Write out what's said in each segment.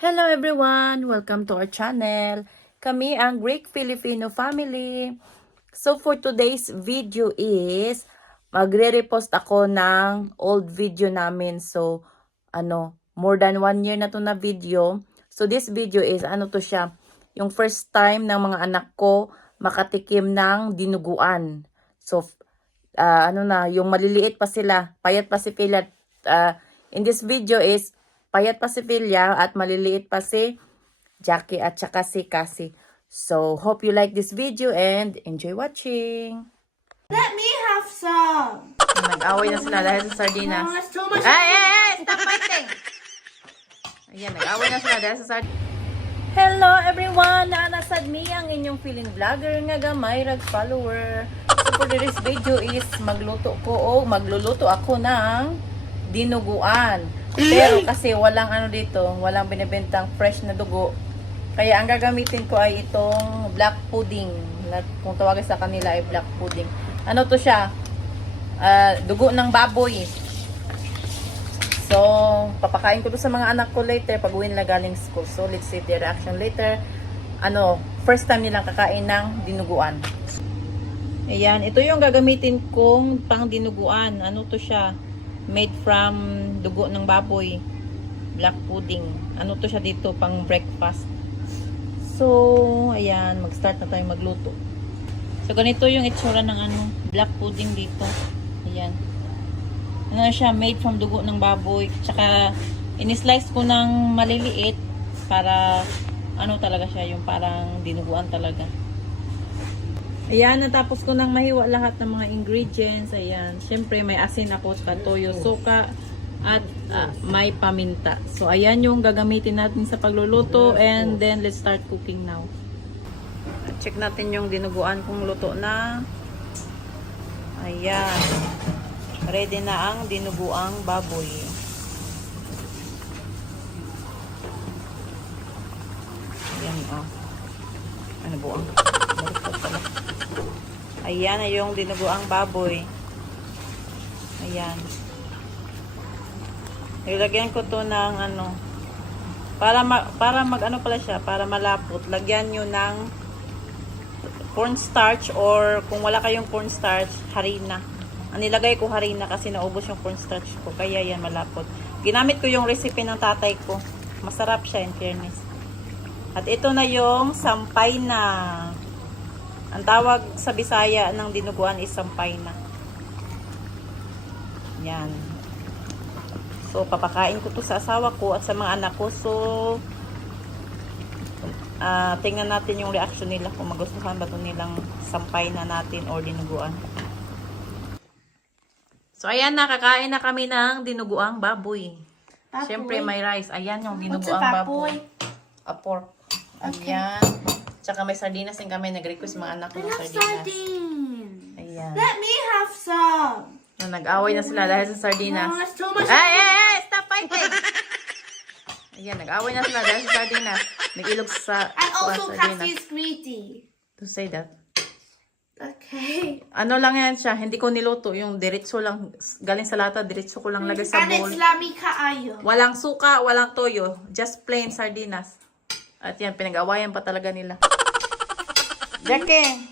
Hello everyone! Welcome to our channel. Kami ang Greek Filipino family. So for today's video is magre-repost ako ng old video namin. So more than 1 year na to na video. So this video is to siya, yung first time ng mga anak ko makatikim ng dinuguan. So yung maliliit pa sila, payat pa si Pilat. In this video is payat pa si Philia at maliliit pa si Jackie at saka si Cassie. So, hope you like this video and enjoy watching. Let me have some. Nag-away na sila dahil sa sardinas. No, that's too much. Ay! Stop fighting! Ayan, nag-away na sila dahil sa sardinas. Hello everyone! Naanasad mi ang inyong feeling vlogger nga gamay rag follower. So, for this video is magluluto ako ng dinuguan. Pero kasi walang dito, walang binibentang fresh na dugo. Kaya ang gagamitin ko ay itong black pudding. Kung tawagin sa kanila ay black pudding. Ano to siya? Dugo ng baboy. So, papakain ko to sa mga anak ko later pag uwi nila galing school. So, let's see their reaction later. First time nilang kakain ng dinuguan. Ayan, ito yung gagamitin kong pang dinuguan. Ano to siya? Made from dugo ng baboy, black pudding. Ano to siya dito pang breakfast. So ayan, mag-start na tayo magluto. So ganito yung itsura ng black pudding dito. Ayan, siya, made from dugo ng baboy. Tsaka in-slice ko ng maliliit para talaga siya, yung parang dinuguan talaga. Ayan, natapos ko nang mahiwa lahat ng mga ingredients. Ayan, syempre may asin ako, toyo, suka, at may paminta. So, ayan yung gagamitin natin sa pagluluto. And then, let's start cooking now. Check natin yung dinuguan kung luto na. Ayan. Ready na ang dinuguang baboy. Ayan, ano buang? Ayan na yung dinuguang baboy. Ayan. Nilagyan ko to ng para pala siya, para malapot. Lagyan nyo ng cornstarch, or kung wala kayong cornstarch, harina. Ang nilagay ko harina kasi naubos yung cornstarch ko, kaya yan malapot. Ginamit ko yung recipe ng tatay ko. Masarap siya, in fairness. At ito na yung sampay na. Ang tawag sa Bisaya ng dinuguan is sampay na. Yan. So, papakain ko to sa asawa ko at sa mga anak ko. So, tingnan natin yung reaction nila kung magustuhan ba ito nilang sampay na natin or dinuguan. So, ayan, nakakain na kami ng dinuguang baboy. Siyempre, may rice. Ayan yung dinuguang baboy. A pork. Okay. Ayan. Tsaka may sardinas din kami. Nag-request mga anak ko ng sardinas. Sardines. Ayan. Let me have some. Nag-away na sila dahil sa sardinas. No, that's too much. Ay! Stop fighting! Ayan, nag-away na sila dahil sa sardinas. Nag-ilog sa And also, sardinas. Cassie is greedy. To say that. Okay. Ano lang yan siya, hindi ko niluto. Yung diretso lang, galing sa lata, diretso ko lang lagay sa And bowl. it's lami kaayo. Walang suka, walang toyo. Just plain sardinas. At yan, pinag-awayan pa talaga nila. Jackie!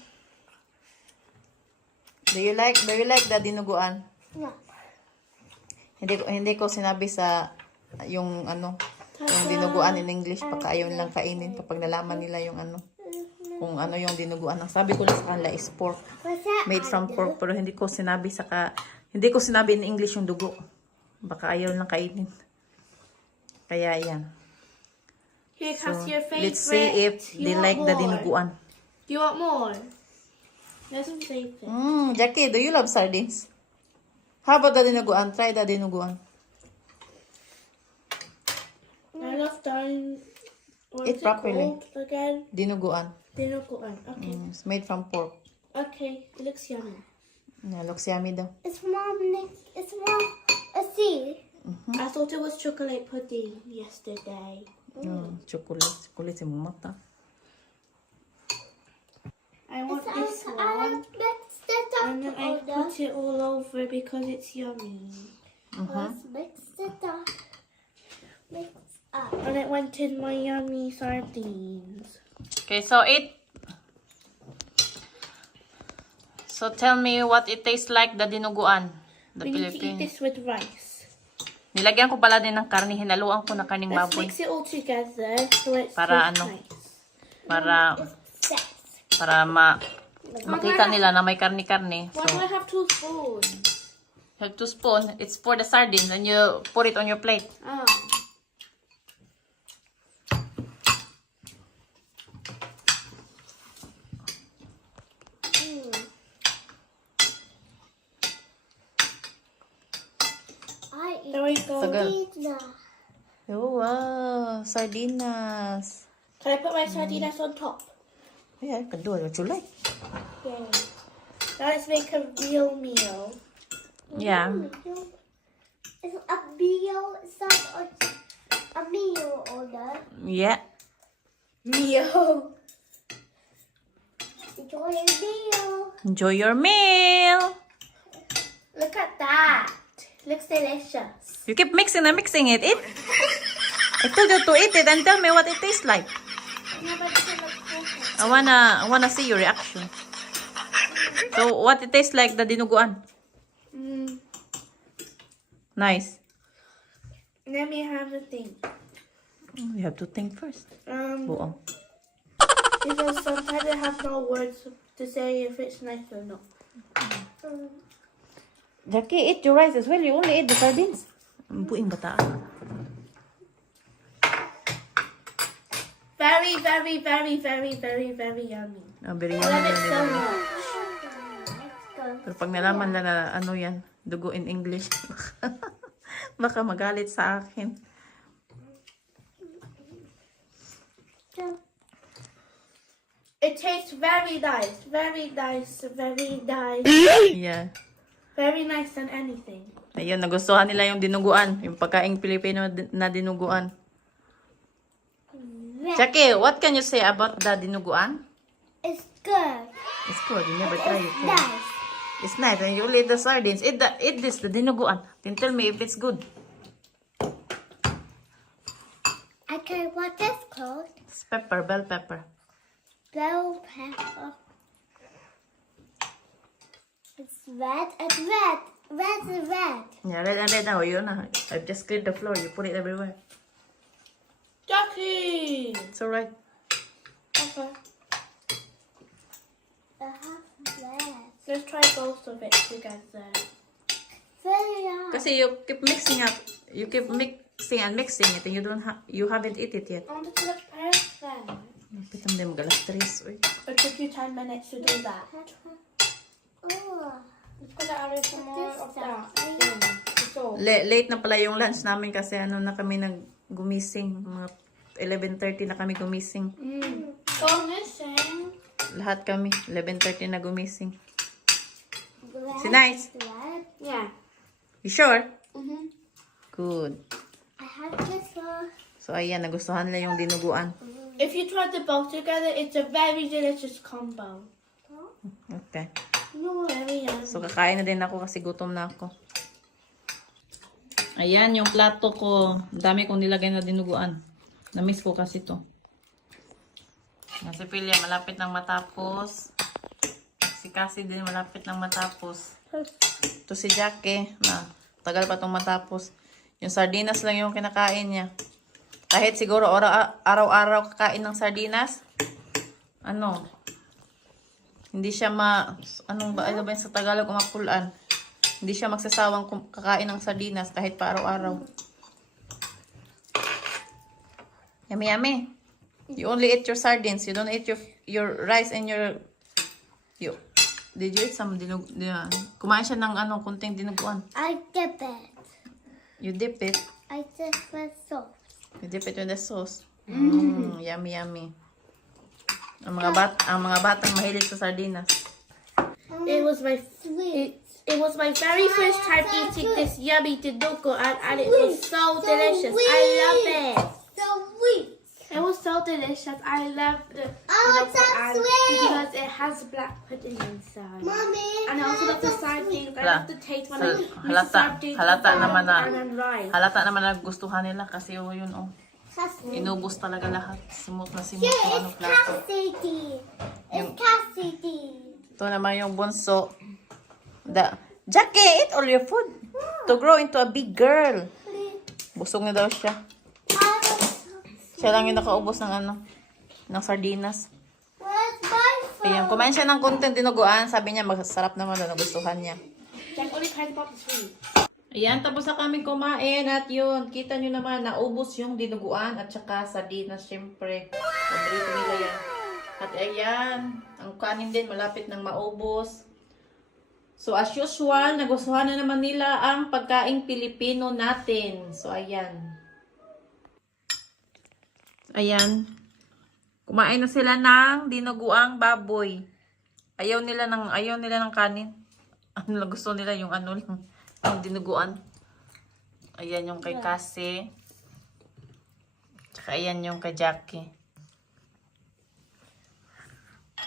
Do you like the dinuguan? No. Hindi ko sinabi sa yung dinuguan in English, pagka ayaw nilang kainin kapag nalaman nila yung kung yung dinuguan. Ang sabi ko lang sa kanila is pork, made from pork, pero hindi ko sinabi in English yung dugo. Baka ayaw nilang kainin. Kaya yan. Here, So, Cassie, your favorite. let's see if they like the dinuguan. You want more? There's some favorite. Jackie, do you love sardines? How about the dinuguan? Try the dinuguan. I love darn. Eat properly. Again? Dinuguan. Dinuguan. Okay. It's made from pork. Okay. It looks yummy. Yeah, looks yummy daw. It's mom a seed. I thought it was chocolate pudding yesterday. Chocolate. Chocolate sa mata. I want this I one. mix it up. And then I put it all over because it's yummy. Let's mix it up. Mix And it went in my yummy sardines. Okay, so eat. So tell me what it tastes like, the dinuguan. The We need to eat Philippine. this with rice. Nilagyan ko pala din ng karne. Hinaluan ko ng karning Let's baboy. mix it all together so it's Para just ano? nice. Para makita nila na may karne-karne. Why do So, I have 2 spoons? you have 2 spoon. It's for the sardines and you put it on your plate. Oh. I eat There we go. Sagal. pizza. Oh, wow. Sardinas. Can I put my sardines on top? Yeah, you can do it what you like. Yeah. Now let's make a real meal. Yeah. It's a meal, some or a meal order. Yeah. Meal. Enjoy your meal. Enjoy your meal. Look at that. Looks delicious. You keep mixing and mixing it. Eat. I told you to eat it and tell me what it tastes like. I wanna see your reaction. So, what it tastes like, the dinuguan? Nice. Let me have a think. You have to think first. Buong. Because sometimes I have no words to say if it's nice or not. Jackie, eat your rice as well. You only eat the sardines. Buing bata. Very, very, very, very, very, very yummy. Very I love yummy. it so much. Pero pag nalaman na ano yan, dugo in English, baka magalit sa akin. It tastes very nice. Very nice. Very nice. Yeah. Very nice than anything. Ayun, nagustuhan nila yung dinuguan. Yung pagkaing Pilipino na dinuguan. Jackie, what can you say about the dinuguan? It's good. It's good. You never try it. Nice. It's nice. And you only eat the sardines. Eat this, the dinuguan. Then tell me if it's good. Okay, what is called? It's pepper, bell pepper. Bell pepper. It's red and red. Red and red. Yeah, red and red now. Yun na. I've just cleared the floor. You put it everywhere. Jackie! It's alright. Okay. Red. Let's try both of it together. Very nice. Kasi you keep mixing up. You keep mixing and mixing it and you haven't eat it yet. I want to look perfect. Pitam din mag alas 3. Uy. It took you 10 minutes to do that. Oh. Let's put add some more of that. So, Late na pala yung lunch namin kasi ano na kami gumising. Mga 11:30 na kami gumising. go missing. Lahat kami. 11:30 na gumising. Red. Si Nice. Red. Yeah. You sure? Mm-hmm. Good. I have this one. So ayan, nagustuhan nila yung dinuguan. If you try the both together, it's a very delicious combo. Okay. Very yummy. So kakain na din ako kasi gutom na ako. Ayan yung plato ko. Ang dami kong nilagay na dinuguan. Na-miss ko kasi to. Si Philia malapit nang matapos. Si Cassie din malapit nang matapos. To si Jackie na tagal pa tong matapos. Yung sardinas lang yung kinakain niya. Kahit siguro araw-araw kakain ng sardinas. Ano? Hindi siya ano ba yung sa Tagalog umapulan? Hindi siya magsasawang kakain ng sardinas kahit pa araw-araw. Yummy, yummy. You only eat your sardines. You don't eat your rice and your... Did you eat some kumain siya ng kunting dinuguan. I dip it. You dip it. I dip with sauce. You dip it with the sauce. Yummy, yummy. Ang mga batang mahilig sa sardinas. It was my Sweet. it was my very first time eating this yummy dinuguan and it was so delicious. I love it. So sweet. It was so delicious. I love the Oh, it's so dinuguan sweet. because it has black pudding inside. Mommy. And I also love the sardines. I love the taste when I use the Halata sardines naman na. and then rice. Halata naman na gustuhan nila kasi yun oh. Cassidy. Inubos talaga lahat. Simot na simot Here kung is anong plato. Cassidy. It's Cassidy. Ito naman yung bunso. Jackie, eat all your food. To grow into a big girl. Busog na daw siya. Siya lang yung nakaubos ng ng sardinas. Where's my phone? Ayan, kumain siya ng konting dinuguan. Sabi niya, masarap naman daw, nagustuhan niya. Jack only cares about the food. Ayan, tapos na kami kumain at yun, kita nyo naman, naubos yung dinuguan at saka sardinas, syempre. Paborito nila yan. At ayan, ang kanin din, malapit nang maubos. So, as usual, nagustuhan na naman nila ang pagkaing Pilipino natin. So, ayan. Ayan. Kumain na sila ng dinuguang baboy. Ayaw nila ng kanin. Ano lang gusto nila yung lang. Yung dinuguan. Ayan yung kay Cassie. Tsaka ayan yung kay Jackie.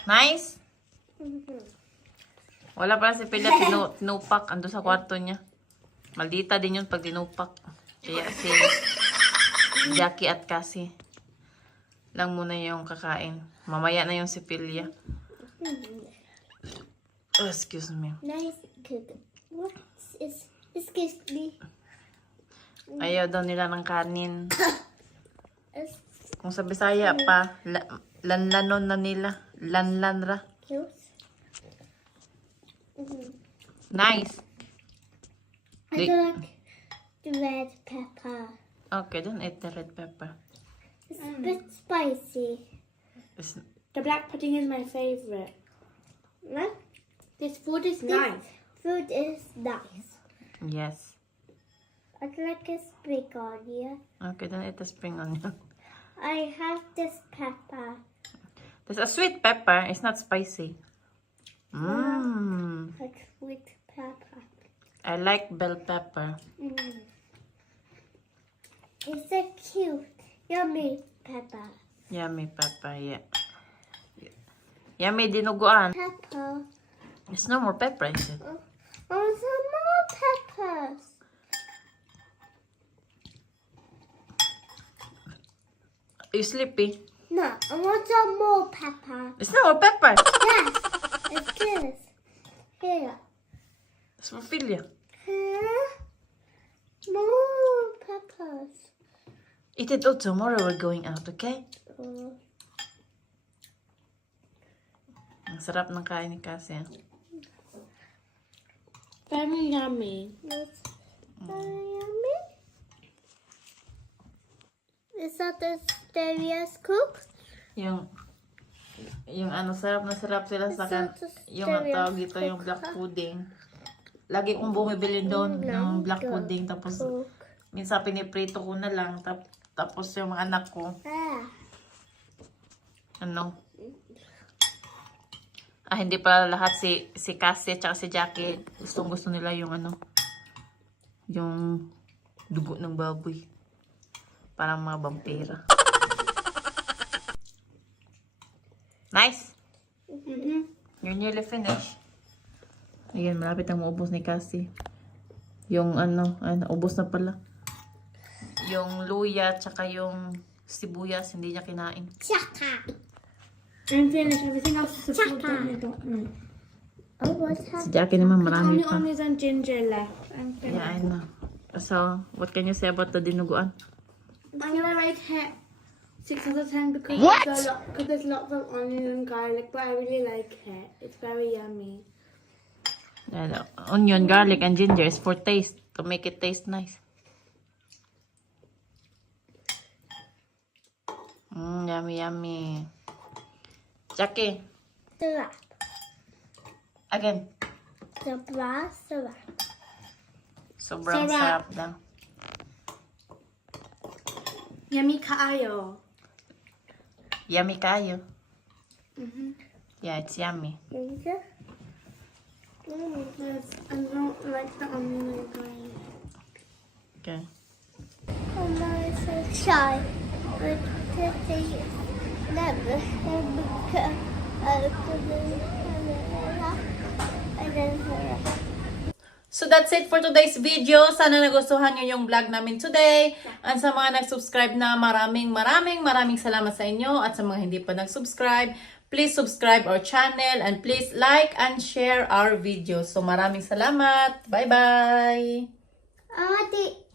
Nice? Wala pala si Pila tinupak. Ando sa kwarto niya. Maldita din yun pag tinupak. Kaya si Jackie at Cassie lang muna yung kakain. Mamaya na yung si Pilia. Oh, excuse me. Nice cook. What is excuse me? Ayaw daw nila ng kanin. Kung sa Bisaya pa, lanlanon na nila. Lanlanra. Cute. Nice. I like the red pepper. Okay, don't eat the red pepper. It's a bit spicy. It's, The black pudding is my favorite. What? This food is nice. Food is nice. yes. I'd like a spring onion. Okay, don't eat the spring onion. I have this pepper. There's a sweet pepper. It's not spicy. Mmm. A sweet pepper. I like bell pepper. It's a cute, yummy pepper. Yummy pepper, yeah. Yummy dinuguan. Pepper. There's no more pepper, is it? Oh, some more peppers. Are you sleepy? No, I want some more pepper. There's no more pepper. Yes, it's this. Here. It's for Philia. Here. More peppers. Eat it all tomorrow. We're going out, okay? Ang sarap ng kain ni Cassie. Very yummy. It's very yummy. Is that the Stevia's cook? Yung sarap na sarap sila sa yung tawag dito, yung black pudding. Lagi kong bumibili doon ng black pudding. Tapos, minsan piniprito ko na lang. Tapos yung mga anak ko, hindi pala lahat si Cassie at si Jackie. Gusto nila yung yung dugo ng baboy. Parang mga vampira. Nice! You're nearly finished. Ayan, malapit ang maubos ni Cassie. Yung ubos na pala. Yung luya, tsaka yung sibuyas, hindi niya kinain. Chaka. I'm finished. Everything else is a food that I don't know. Oh, what's Si Jackie naman marami Only pa. onions and ginger left. I'm finished. Yeah, I know. So, what can you say about the dinuguan? I'm gonna rate it 6 out of 10 because there's lots of onion and garlic, but I really like it. It's very yummy. Yeah, the onion, garlic, and ginger is for taste. To make it taste nice. Yummy, yummy. Jackie, Syrup. again. The brown syrup. Sobrang Sarap. sarap daw. Yummy kaayo. Yummy kayo. Yeah, it's yummy. Ginger. Yes, I don't like the onion and garlic. Okay. Oh, my so shy. But they never and then So that's it for today's video. Sana nagustuhan nyo yung vlog namin today. At sa mga nag-subscribe na maraming salamat sa inyo. At sa mga hindi pa nag-subscribe, please subscribe our channel and please like and share our videos. So maraming salamat. Bye-bye! Ate.